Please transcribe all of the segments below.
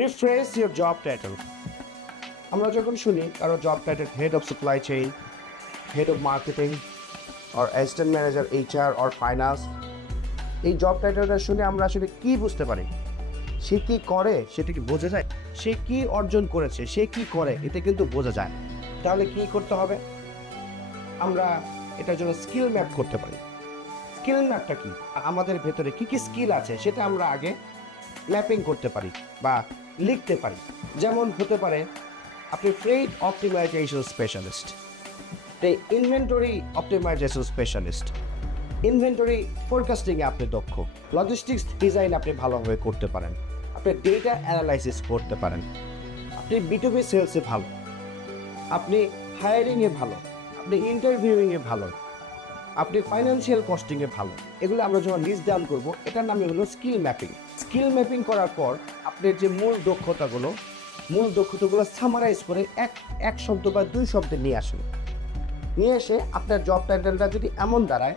Refresh your job title. আমরা যখন শুনি কারো job title head of supply chain, head of marketing, or assistant manager HR or finance, এই job টাইটেলটা শুনে আমরা আসলে কী বুঝতে পারি? সে কী করে সেটা কি বোঝা যায়? সে কী অর্জন করেছে, সে কী করে এটা কিন্তু বোঝা যায় না। তাহলে কী করতে হবে? আমরা এটার জন্য স্কিল ম্যাপ করতে পারি। স্কিল ম্যাপটা কি? আমাদের ভেতরে কী কী স্কিল আছে সেটা আমরা আগে ম্যাপিং করতে পারি বা লিখতে পারি। যেমন হতে পারে আপনি freight optimization specialist, inventory optimization specialist, inventory ফোরকাস্টিংয়ে আপনি দক্ষ, লজিস্টিক্স ডিজাইন আপনি ভালোভাবে করতে পারেন, আপনি ডেটা অ্যানালাইসিস করতে পারেন, আপনি বিটুবি সেলসে ভালো, আপনি হায়ারিংয়ে ভালো, আপনি ইন্টারভিউইংয়ে ভালো, আপনি ফাইন্যান্সিয়াল কস্টিংয়ে ভালো। এগুলো আমরা যখন লিস্ট ডাউন করবো, এটার নামই হলো স্কিল ম্যাপিং। স্কিল ম্যাপিং করার পর আপনার যে মূল দক্ষতাগুলো সামারাইজ করে এক শব্দ বা দুই শব্দে নিয়ে আসুন। নিয়ে এসে আপনার জব টাইটেলটা যদি এমন দাঁড়ায়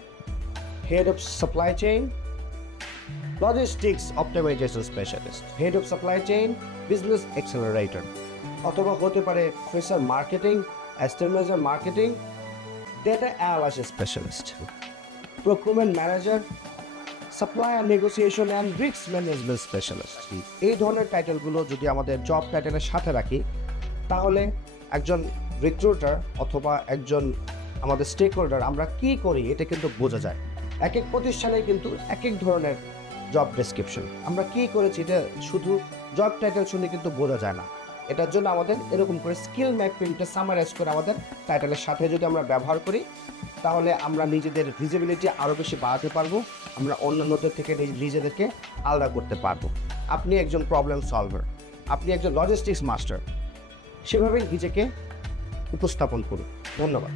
head of supply chain logistics optimisation specialist, head of supply chain business accelerator, অথবা হতে পারে professor marketing, assistant manager marketing, data analysis specialist, procurement manager, supplier negotiation and risk management specialist. এই ধরনের টাইটেলগুলো যদি আমাদের জব টাইটেলের সাথে রাখি, তাহলে একজন রিক্রুটার অথবা একজন আমাদের স্টেক হোল্ডার আমরা কী করি এটা কিন্তু বোঝা যায়। এক এক প্রতিষ্ঠানে কিন্তু এক এক ধরনের জব ডেসক্রিপশন, আমরা কী করেছি এটা শুধু জব টাইটেল শুনে কিন্তু বোঝা যায় না। এটার জন্য আমাদের এরকম করে স্কিল ম্যাপিংটা সামারাইজ করে আমাদের টাইটেলের সাথে যদি আমরা ব্যবহার করি, তাহলে আমরা নিজেদের ভিজিবিলিটি আরও বেশি বাড়াতে পারবো, আমরা অন্যান্যদের থেকে নিজেদেরকে আলাদা করতে পারবো। আপনি একজন প্রবলেম সলভার, আপনি একজন লজিস্টিক্স মাস্টার, সেভাবেই নিজেকে উপস্থাপন করুন। ধন্যবাদ।